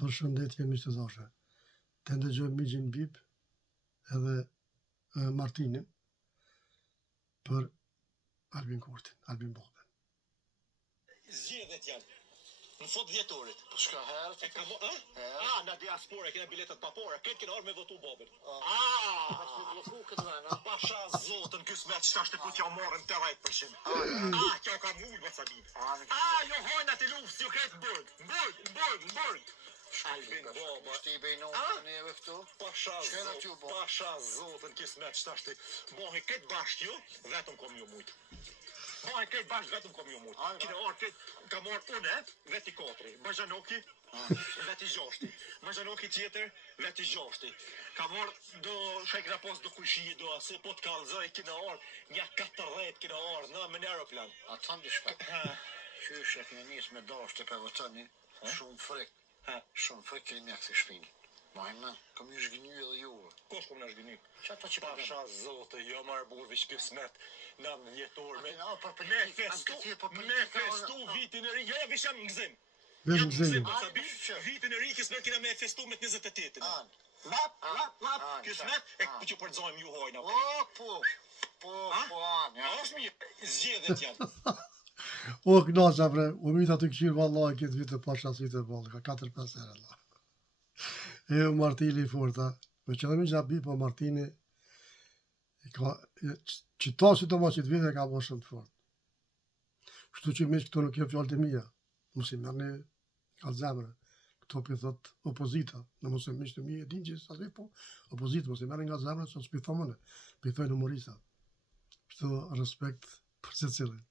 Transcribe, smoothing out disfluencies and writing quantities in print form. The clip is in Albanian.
Për shëndetje miq të dashur. Të ndëgjojmë migjin Bip edhe Martinin për Albin Kurtin, Albin Bobën. Zgjedhjet janë në fund vjetorit. Po shka herë? E ka në diaspora, kena biletat papore, këtë kena orë me votu Bobën. Pasha zotën, kësë me qëta shte ku t'ja morën të 10%. Kjo ka mujnë, më sabit. Jo hojnë atë luftës, jo kretë mbërg. Albin Boba. Shti i bejnohë neve këtu? Pasha zotën, kësë me qëta shte. Bohi këtë bashkë ju, vetëm kom ju mujtë. Bohi këtë bashkë, vetëm kom ju mujtë. Kine orë këtë, ka morë une, veti 4. Bajanoki, veti 6. Bajanoki tjetër, veti 6. Ka morë do shajkina pos do kushi, do se po të kalzoj, kine orë, një 40 kine orë, në më në aeroplan. A të thëmë dishka? Qysh e kene njës me dash të ka vëtëni, shumë frikë. Shumë frikë keni mja kësi shpinë. Majmë, kam ju shgëny edhe juve. Kosh kom në shgëny? Qa ta që Pasha zote, jo marë burë vish kësmet në jetor me festu vitin e ri. Jo, vish jam në gzim. Vesh në gzim. Vitin e ri kësmet kina me festu me 28. Lap, kësmet e që përdzojmë ju hojna. Po, A është mirë, zgjedhjet janë. O knasa bre, u mita të këshirë vallaj këtë vitë pasha si të ballë, ka 4-5 herë Allah. E Martini i forta, me që dhe mi gjabi, po Martini, që ta si të ma që të vite ka po shumë të fort. Shtu që mi që këto nuk e fjallë të mija, mos i mërni ka zemre, këto për thot opozita, në mos e mi që të mi e din që sa po, opozita, mos i mërni nga zemre, që së për thomëne, për thojnë humorista. Shtu respekt për se cilin.